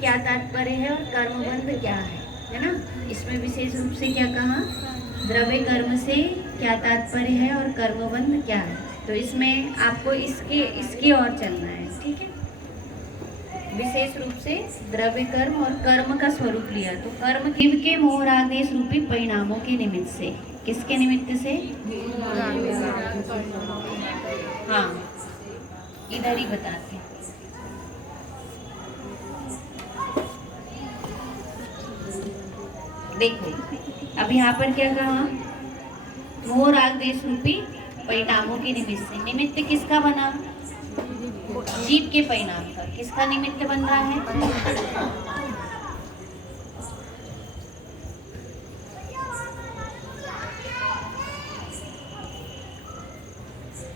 क्या तात्पर्य है और कर्मबंध क्या है ना। इसमें विशेष रूप से क्या कहा, द्रव्य कर्म से क्या तात्पर्य है और कर्मबंध क्या है। तो इसमें आपको इसकी ओर चलना है, ठीक है। विशेष रूप से द्रव्य कर्म और कर्म का स्वरूप लिया। तो कर्म जीव के मोह राग देश रूपी परिणामों के निमित्त से, किसके निमित्त से, हाँ इधर ही बताते हैं। देखो अब यहाँ पर क्या कहा, मोह राग देश रूपी परिणामों के निमित्त से। निमित्त किसका बना, जीव के परिणाम का। किसका निमित्त बन रहा है,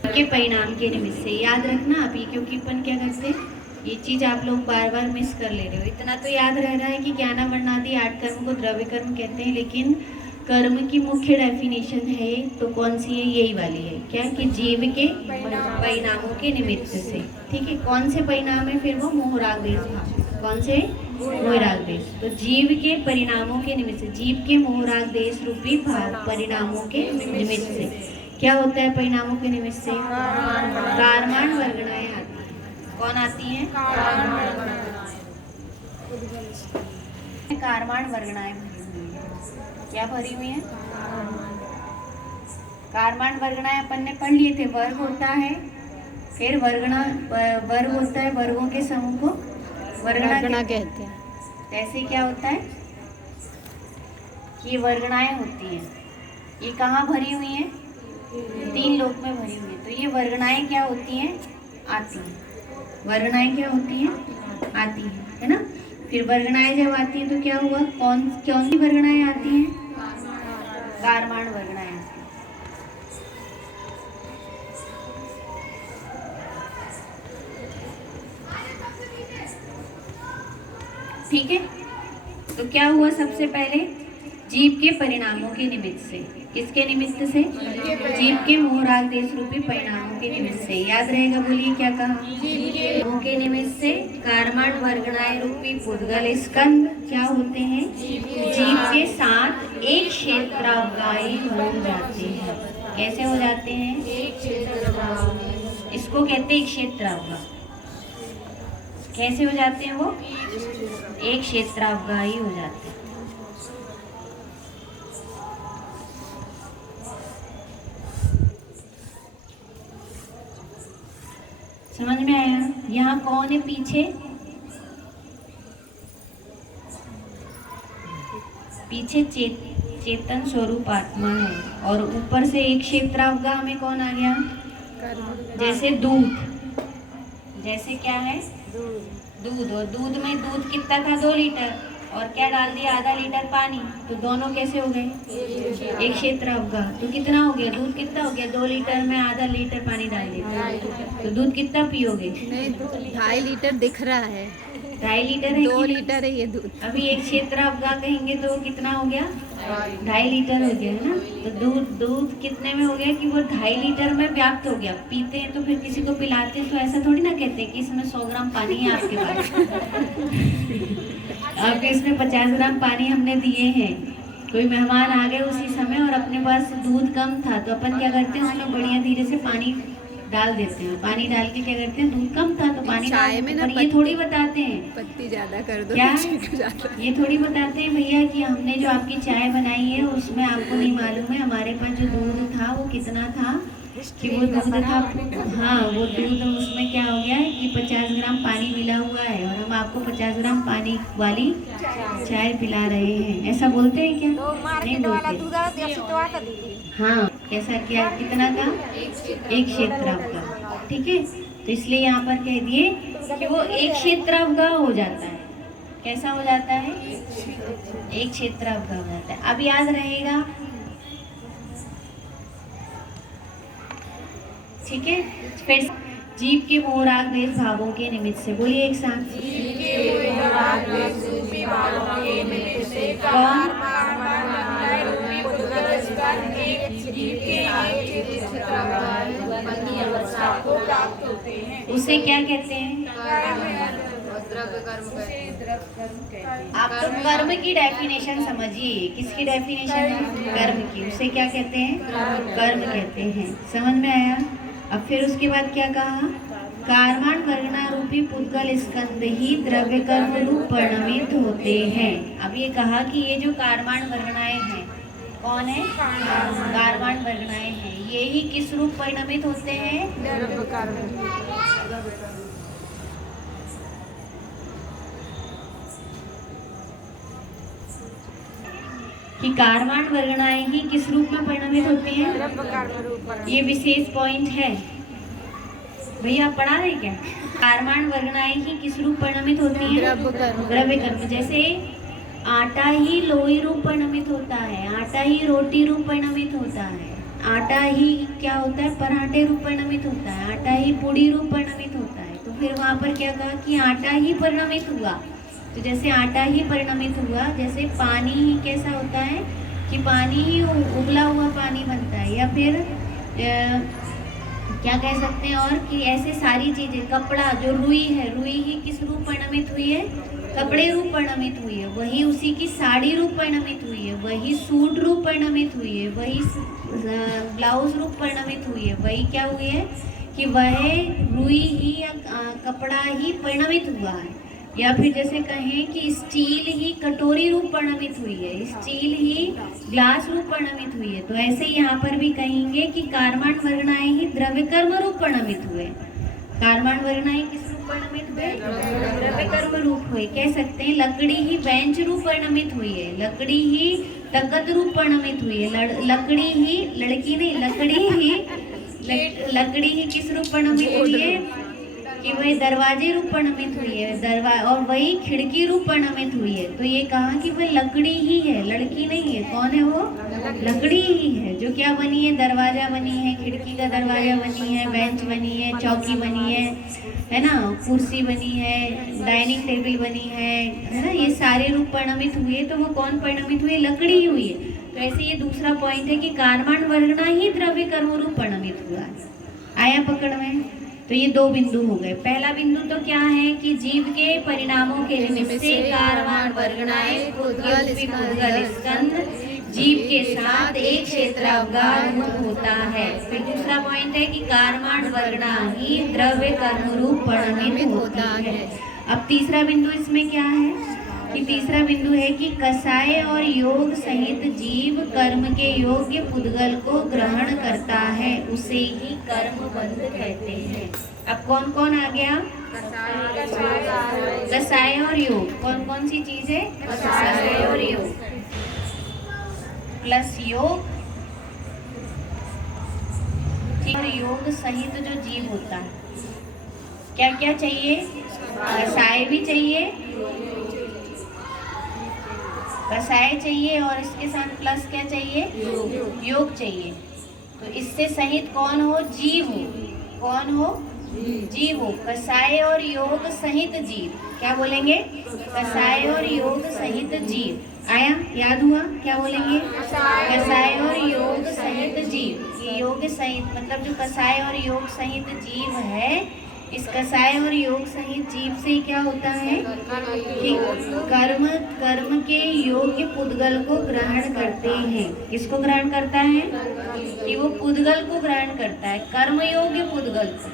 के परिणाम के निमित्त से। याद रखना अभी, क्योंकि अपन क्या करते हैं, ये चीज आप लोग बार बार मिस कर ले रहे हो। इतना तो याद रह रहा है कि ज्ञानावर्णादि 8 कर्म को द्रव्य कर्म कहते हैं, लेकिन कर्म की मुख्य डेफिनेशन है तो कौन सी है, यही वाली है क्या, कि जीव के परिणामों के निमित्त से। ठीक है, कौन से परिणाम है फिर वो, मोह राग देश भाव। कौन से, मोह राग देश। तो जीव के परिणामों के निमित्त से, जीव के मोह राग देश रूपी भाव परिणामों के निमित्त से क्या होता है, परिणामों के निमित्त से कारमान वर्गणाएं आती हैं। कौन आती हैं, कारमान वर्गणाएं क्या भरी हुई है, कारमान वर्गणाएं अपन ने पढ़ लिए थे। वर्ग होता है, फिर वर्ग होता है, वर्गों के समूह को वर्गणा कहते हैं। ऐसे क्या होता है कि वर्गणाएं होती हैं, ये कहाँ भरी हुई हैं, 3 लोक में भरी हुई है। तो ये वर्गणाएं क्या होती हैं, आती हैं। वर्गणाएं क्या होती हैं, आती हैं, है ना। फिर वर्गणाएं जब आती हैं तो क्या हुआ, कौन सी वर्गणाएं आती हैं, कारमान वर्गणाएं आती हैं। ठीक है, तो क्या हुआ, सबसे पहले जीव के परिणामों के निमित्त से। किसके निमित्त से, जीव के मोह राग देश रूपी परिणामों के निमित्त से। याद रहेगा, बोलिए क्या कहा, जीव के निमित्त से कारमान वर्गणाएं रूपी पुद्गल स्कंद क्या होते हैं, जीव के साथ एक क्षेत्रावगाही हो जाते हैं। कैसे हो जाते हैं, इसको कहते हैं क्षेत्रावगा। कैसे हो जाते हैं वो, एक क्षेत्रावगाही हो जाते हैं। समझ में आया। यहाँ कौन है पीछे, पीछे चेतन स्वरूप आत्मा है, और ऊपर से एक क्षेत्रावगा में कौन आ गया, जैसे दूध, जैसे क्या है, दूध। और दूध में दूध कितना था, 2 लीटर, और क्या डाल दिया, आधा लीटर पानी। तो दोनों कैसे हो गए, एक क्षेत्रावगा। तो कितना हो गया, दूध कितना हो गया, 2 लीटर में आधा लीटर पानी डाल दिया, तो दूध कितना पियोगे, नहीं 2.5 लीटर दिख रहा है, 2.5 लीटर है, 2 लीटर है ये दूध। अभी एक क्षेत्रावगा कहेंगे तो कितना हो गया, 2.5 लीटर हो गया, है ना। तो दूध कितने में हो गया कि वो 2.5 लीटर में व्याप्त हो गया। पीते हैं तो फिर किसी को पिलाते हैं तो ऐसा थोड़ी ना कहते कि इसमें 100 ग्राम पानी है आपके पास। आपके इसमें 50 ग्राम पानी हमने दिए हैं। कोई मेहमान आ गए उसी समय और अपने पास दूध कम था, तो अपन क्या करते हैं, उसमें बढ़िया धीरे से पानी डाल देते हैं। पानी डाल के क्या करते हैं, दूध कम था तो पानी चाय में ना, ये थोड़ी बताते हैं, पत्ती ज्यादा कर दो, क्या ये थोड़ी बताते हैं भैया कि हमने जो आपकी चाय बनाई है उसमें आपको नहीं मालूम है हमारे पास जो दूध था वो कितना था, कि वो दूध था, हाँ वो दूध उसमें क्या हो गया है कि 50 ग्राम पानी मिला हुआ है, और हम आपको 50 ग्राम पानी वाली चाय पिला रहे हैं। ऐसा बोलते हैं क्या, नहीं बोलते। हाँ, कैसा क्या, कितना का, एक क्षेत्रावगा। ठीक है, तो इसलिए यहाँ पर कह दिए कि वो एक क्षेत्रावगा हो जाता है। कैसा हो जाता है, एक क्षेत्रावगा हो जाता है। अब याद रहेगा, ठीक है। फिर जीव के मोह राग देश भावों के निमित्त से, बोलिए एक साथ, उसे क्या कहते हैं, आप तो कर्म की डेफिनेशन समझिए, किसकी डेफिनेशन? कर्म की। उसे क्या कहते हैं? कर्म कहते हैं। समझ में आया? अब फिर उसके बाद क्या कहा? कारवाण वर्गना रूपी पुद्गल स्कंद ही द्रव्य कर्म रूप परिणमित होते हैं। अब ये कहा कि ये जो कारवाण वर्गनाएं हैं, कौन है? कारवाण वर्गनाएं हैं। ये ही किस रूप परिणमित होते हैं? कि कारवाण वर्गनाएं ही किस रूप में परिणमित होती हैं? ये विशेष पॉइंट है भैया, आप पढ़ा रहे क्या? कारवाण वर्गनाएं ही किस रूप परिणमित होती हैं? द्रव्य कर्म। जैसे आटा ही लोई रूप परिणमित होता है, आटा ही रोटी रूप परिणमित होता है, आटा ही क्या होता है? पराठे रूप परिणमित होता है, आटा ही पूड़ी रूप परिणमित होता है। तो फिर वहाँ पर क्या कहा कि आटा ही परिणमित हुआ। तो जैसे आटा ही परिणमित हुआ, जैसे पानी ही कैसा होता है कि पानी ही उबला हुआ पानी बनता है, या फिर क्या कह सकते हैं और कि ऐसे सारी चीजें, कपड़ा जो रुई है, रुई ही किस रूप परिणमित हुई है? कपड़े रूप परिणमित हुई है। वही उसी की साड़ी रूप परिणमित हुई है, वही सूट रूप परिणमित हुई है, वही ब्लाउज रूप परिणमित हुई है। वही क्या हुई है कि वह रुई ही या कपड़ा ही परिणमित हुआ है। या फिर जैसे कहें कि स्टील ही कटोरी रूप परिणमित हुई है, स्टील ही ग्लास रूप परिणमित हुई है। तो ऐसे ही यहाँ पर भी कहेंगे कि कारवाण वर्गनाएं ही द्रव्य कर्म रूप परिणमित हुए। कारवाण वर्गनाएं किस रूप परिणमित हुए? द्रव्य कर्म रूप हुए। कह सकते हैं लकड़ी ही बेंच रूप परिणमित हुई है, लकड़ी ही तख्त रूप परिणमित हुई है, लकड़ी ही, लड़की नहीं, लकड़ी ही किस रूप परिणमित हुई है कि वही दरवाजे रूप परिणमित हुई है, और वही खिड़की रूप परिणमित हुई है। तो ये कहा कि वह लकड़ी ही है, लड़की नहीं है। कौन है वो? लकड़ी ही है, जो क्या बनी है? दरवाजा बनी है, खिड़की का दरवाजा बनी है, बेंच बनी है, चौकी बनी है ना, कुर्सी बनी है, डाइनिंग टेबल बनी है ना। ये सारे रूप परिणमित हुए, तो वो कौन परिणमित हुए? लकड़ी ही हुई है। तो ऐसे ये दूसरा पॉइंट है कि कारवाण वर्गना ही द्रव्य कर्म रूप परिणमित हुआ है। आया पकड़ में? तो ये दो बिंदु हो गए। पहला बिंदु तो क्या है कि जीव के परिणामों के निमित्त से कारवाण वर्गनाएं पुद्गल स्कंद जीव के साथ एक क्षेत्रावगाह होता है। फिर दूसरा पॉइंट है कि कारवाण वर्गना ही द्रव्य कर्म रूप परिणमित होता है। अब तीसरा बिंदु इसमें क्या है कि तीसरा बिंदु है कि कसाय और योग सहित जीव कर्म के योग्य पुद्गल को ग्रहण करता है, उसे ही कर्म बंध कहते हैं। अब कौन कौन आ गया? कसाय और योग। कौन कौन सी चीज है? कसाय और योग प्लस योग और योग सहित जो जीव होता है, क्या क्या चाहिए? कसाय भी चाहिए, कसाय चाहिए, और इसके साथ प्लस क्या चाहिए? योग चाहिए। तो इससे सहित कौन हो? जीव हो। कौन हो? जीव हो। कसाय और योग सहित जीव। क्या बोलेंगे? कसाय और योग सहित जीव। आया? याद हुआ? क्या बोलेंगे? कसाय और योग सहित जीव। ये योग सहित मतलब जो कसाय और योग सहित जीव है, इस कसाय और योग सहित जीव से क्या होता है कि कर्म के योग्य पुद्गल को ग्रहण करते हैं। किसको ग्रहण करता है? कि वो पुद्गल को ग्रहण करता है, कर्म योग्य पुद्गल को।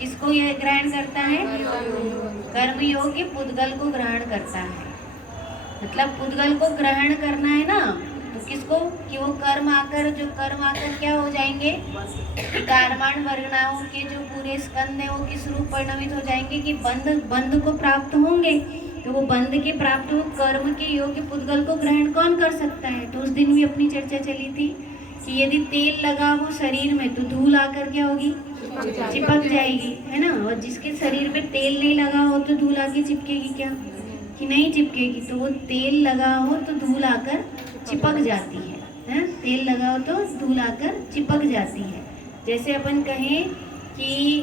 किसको यह ग्रहण करता है? कर्म योग्य पुद्गल को ग्रहण करता है। मतलब पुद्गल को ग्रहण करना है ना, तो किसको? कि वो कर्म आकर क्या हो जाएंगे? कारवाण वर्गनाओं के जो पूरे स्कंद है वो किस रूप परिणमित हो जाएंगे कि बंध को प्राप्त होंगे। तो वो बंध के प्राप्त हो कर्म के योग्य पुद्गल को ग्रहण कौन कर सकता है? तो उस दिन भी अपनी चर्चा चली थी कि यदि तेल लगा हो शरीर में तो धूल आकर क्या होगी? चिपक जाएगी, है ना। और जिसके शरीर में तेल नहीं लगा हो तो धूल आके चिपकेगी क्या? कि नहीं चिपकेगी। तो वो तेल लगा हो तो धूल आकर चिपक जाती है। तेल लगा हो तो धूल आकर चिपक जाती है। जैसे अपन कहें कि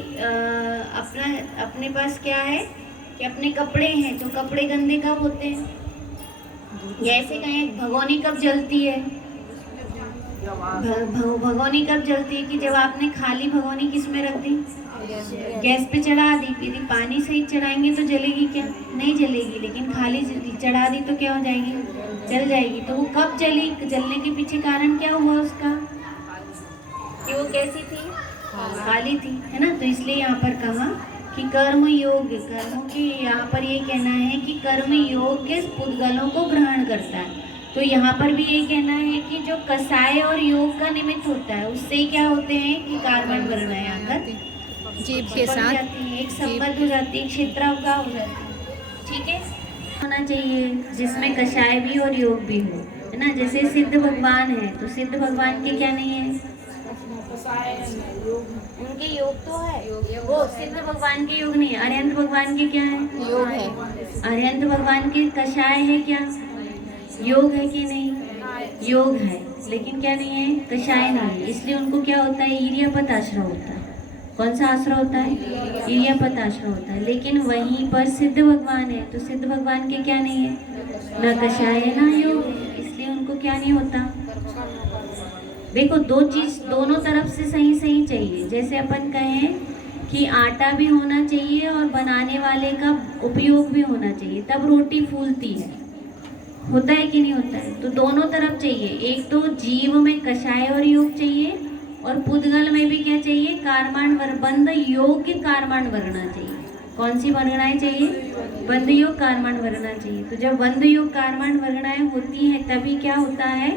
अपने पास क्या है कि अपने कपड़े हैं, तो कपड़े गंदे कब होते हैं? या ऐसे कहें भगोनी कब जलती है? भगोनी कब जलती है कि जब आपने खाली भगोनी किस में रख दी? गैस पे चढ़ा दी, यदि पानी सहित चढ़ाएंगे तो जलेगी क्या? नहीं जलेगी। लेकिन खाली चढ़ा दी तो क्या हो जाएगी? जल जाएगी। तो वो कब जली? जलने के पीछे कारण क्या हुआ उसका? कि वो कैसी थी? खाली थी, है ना। तो इसलिए यहाँ पर कहा कि कर्म योग्य, कर्मों की यहाँ पर ये कहना है कि कर्म योग्य पुद्गलों को ग्रहण करता है। तो यहाँ पर भी ये कहना है कि जो कसाय और योग का निमित्त होता है उससे क्या होते हैं कि कार्बन वर्ण है आकर जीव के बन साथ जाती है, एक संबद्ध हो जाती है, क्षेत्रावगाह हो जाती है। ठीक है, होना चाहिए जिसमें कषाय भी और योग भी हो, है ना। जैसे सिद्ध भगवान है तो सिद्ध भगवान के क्या नहीं है? उनके योग तो है, वो सिद्ध भगवान के योग नहीं है। अरिहंत भगवान के क्या है? योग है। अरिहंत भगवान के कषाय है क्या? योग है कि नहीं? योग है, लेकिन क्या नहीं है? कषाय नहीं है। इसलिए उनको क्या होता है? ईर्यापत आश्रय होता है। कौन सा आश्रय होता है? ईर्यापत आश्रय होता है। लेकिन वहीं पर सिद्ध भगवान है तो सिद्ध भगवान के क्या नहीं है? न कषाय है ना योग है, इसलिए उनको क्या नहीं होता? देखो, दो चीज दोनों तरफ से सही सही चाहिए। जैसे अपन कहें कि आटा भी होना चाहिए और बनाने वाले का उपयोग भी होना चाहिए, तब रोटी फूलती है। होता है कि नहीं होता है? तो दोनों तरफ चाहिए। एक तो जीव में कषाय और योग चाहिए और पुद्गल में भी क्या चाहिए? कार्माण बंध योग्य कार्माण वर्णा चाहिए। कौन सी वर्णाएं चाहिए? बंध योग कार्माण वर्णा चाहिए। तो जब बंध योग कार्माण वर्णाएं होती हैं तभी क्या होता है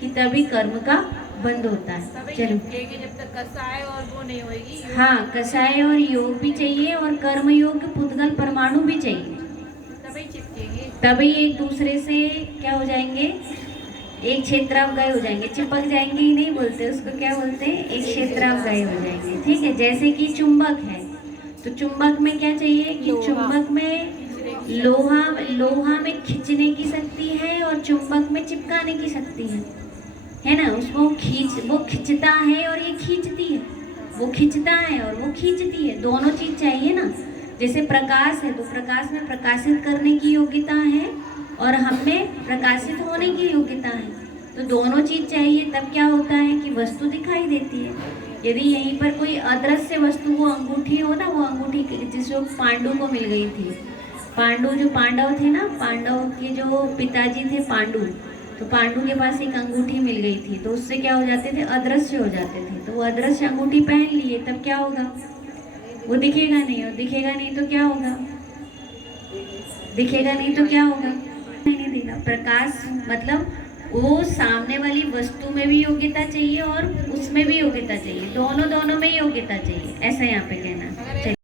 कि तभी कर्म का बंद होता है। चलो, जब तक कसाय और वो नहीं होगी। हाँ, कषाय और योग भी चाहिए और कर्म योग पुद्गल परमाणु भी चाहिए, तभी चिपकेंगे। तभी एक दूसरे से क्या हो जाएंगे? एक क्षेत्रावगाही हो जाएंगे। चिपक जाएंगे ही नहीं बोलते उसको, क्या बोलते हैं? एक क्षेत्रावगाही हो जाएंगे। ठीक है, जैसे कि चुंबक है तो चुंबक में क्या चाहिए कि चुंबक में लोहा में खींचने की शक्ति है और चुंबक में चिपकाने की शक्ति है ना। उसको वो खींचता है और ये खींचती है। वो खींचता है और वो खींचती है, दोनों चीज चाहिए ना। जैसे प्रकाश है तो प्रकाश में प्रकाशित करने की योग्यता है और हमें प्रकाशित होने की योग्यता है। तो दोनों चीज चाहिए, तब क्या होता है कि वस्तु दिखाई देती है। यदि यहीं पर कोई अदृश्य वस्तु, वो अंगूठी हो ना, वो अंगूठी जिसको पांडु को मिल गई थी। पांडु जो पांडव थे ना, पांडव के जो पिताजी थे पांडु, तो पांडु के पास एक अंगूठी मिल गई थी। तो उससे क्या हो जाते थे? अदृश्य हो जाते थे। तो वो अदृश्य अंगूठी पहन लिए, तब क्या होगा? वो दिखेगा नहीं, और दिखेगा नहीं तो क्या होगा? दिखेगा नहीं तो क्या होगा? नहीं देगा। प्रकाश मतलब वो सामने वाली वस्तु में भी योग्यता चाहिए और उसमें भी योग्यता चाहिए, दोनों में योग्यता चाहिए, ऐसा यहाँ पे कहना।